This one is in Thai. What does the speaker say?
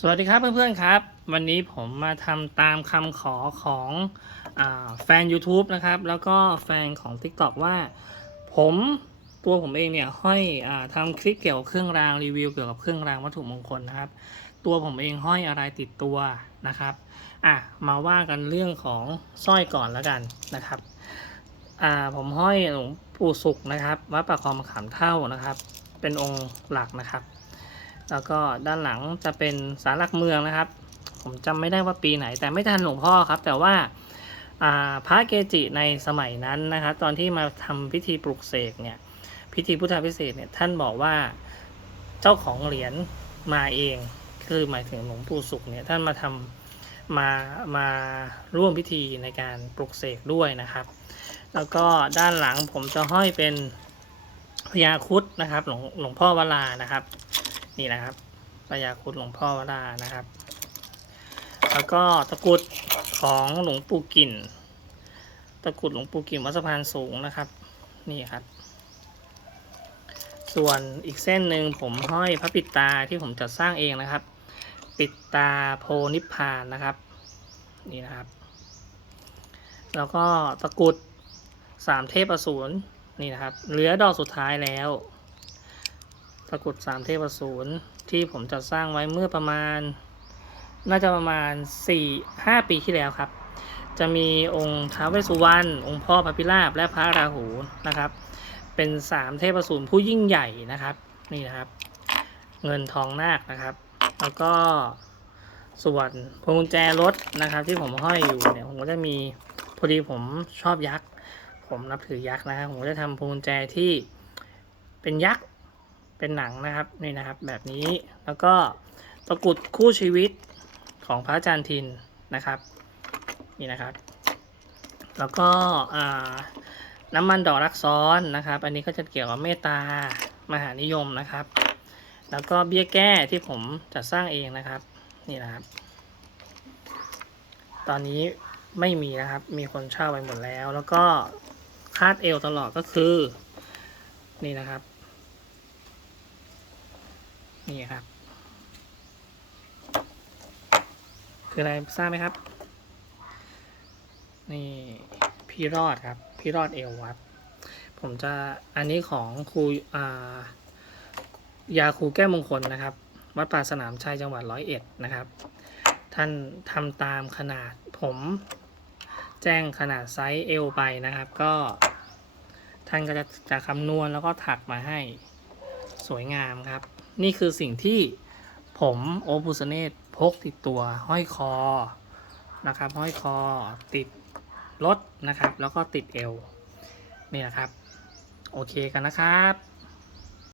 สวัสดีครับเพื่อนๆครับ วันนี้ผมมาทำตามคำขอของอแฟน YouTube นะครับ แล้วก็แฟนของ TikTok ว่า ผมตัวผมเองเนี่ยห้อยอทำคลิปเกี่ยวกับเครื่องรางรีวิวเกี่ยวกับเครื่องรางวัตถุมงคลนะครับ ตัวผมเองห้อยอะไรติดตัวนะครับอะมาว่ากันเรื่องของสร้อยก่อนแล้วกันนะครับอ่าผมห้อยหลวงปู่สุขนะครับวัดประคองมขามเท่านะครับ เป็นองค์หลักนะครับ แล้วก็ด้านหลังจะเป็นสารหลักเมืองนะครับ ผมจำไม่ได้ว่าปีไหน แต่ไม่ทันหลวงพ่อครับ แต่ว่าพระเกจิในสมัยนั้นนะครับ ตอนที่มาทำพิธีปลุกเสกเนี่ย พิธีพุทธพิเศษเนี่ยท่านบอกว่าเจ้าของเหรียญมาเอง คือหมายถึงหลวงปู่สุขเนี่ยท่านมาทำมามาร่วมพิธีในการปลุกเสกด้วยนะครับ แล้วก็ด้านหลังผมจะห้อยเป็นพญาคุดนะครับหลวงหลวงพ่อวลานะครับ นี่นะครับพญาครุดหลวงพ่อวรานะครับ แล้วก็ตะกรุดของหลวงปู่กิ่น ตะกรุดหลวงปู่กิ่นวัดสะพานสูงนะครับ นี่ครับ ส่วนอีกเส้นหนึ่งผมห้อยพระปิดตาที่ผมจัดสร้างเองนะครับ ปิดตาโพนิพพานนะครับ นี่นะครับ แล้วก็ตะกรุดสามเทพอสูรนี่นะครับ เหลือดอกสุดท้ายแล้ว ตะกุดสามเทพอสูรที่ผมจัดสร้างไว้เมื่อประมาณ น่าจะประมาณ4ี่ห้าปีที่แล้วครับ จะมีองค์ท้าวเวสสุวรรณองค์พ่อพระพิราบและพระราหูนะครับ เป็นสามเทพอสูรผู้ยิ่งใหญ่นะครับนี่นะครับ เงินทองนาคนะครับ แล้วก็ส่วนพวงกุญแจรถนะครับ ที่ผมห้อยอยู่เนี่ยผมก็จะมีพอดีผมชอบยักษ์ผมนับถือยักษ์นะครับผมจะทำพวงกุญแจที่เป็นยักษ์ เป็นหนังนะครับนี่นะครับแบบนี้แล้วก็ตะกุดคู่ชีวิตของพระอาจารย์ทินนะครับนี่นะครับ แล้วก็น้ำมันดอกรักซ้อนนะครับ อันนี้ก็จะเกี่ยวกับเมตตามหานิยมนะครับ แล้วก็เบี้ยแก้ที่ผมจัดสร้างเองนะครับนี่นะครับ ตอนนี้ไม่มีนะครับมีคนเช่าไปหมดแล้ว แล้วก็คาดเอวตลอดก็คือนี่นะครับ นี่ครับ คืออะไรทราบไหมครับ นี่พี่รอดครับ พี่รอดเอวครับ ผมจะอันนี้ของครูอ่ายาครูแก้มงคลนะครับ วัดป่าสนามชัยจังหวัดร้อยเอ็ดนะครับ ท่านทำตามขนาดผมแจ้งขนาดไซส์เอวไปนะครับ ก็ท่านก็จะจะคำนวณแล้วก็ถักมาให้สวยงามครับ นี่คือสิ่งที่ผมโอปุสเนตพกติดตัวห้อยคอนะครับ ห้อยคอติดรถนะครับ แล้วก็ติดเอวนี่นะครับ โอเคกันนะครับ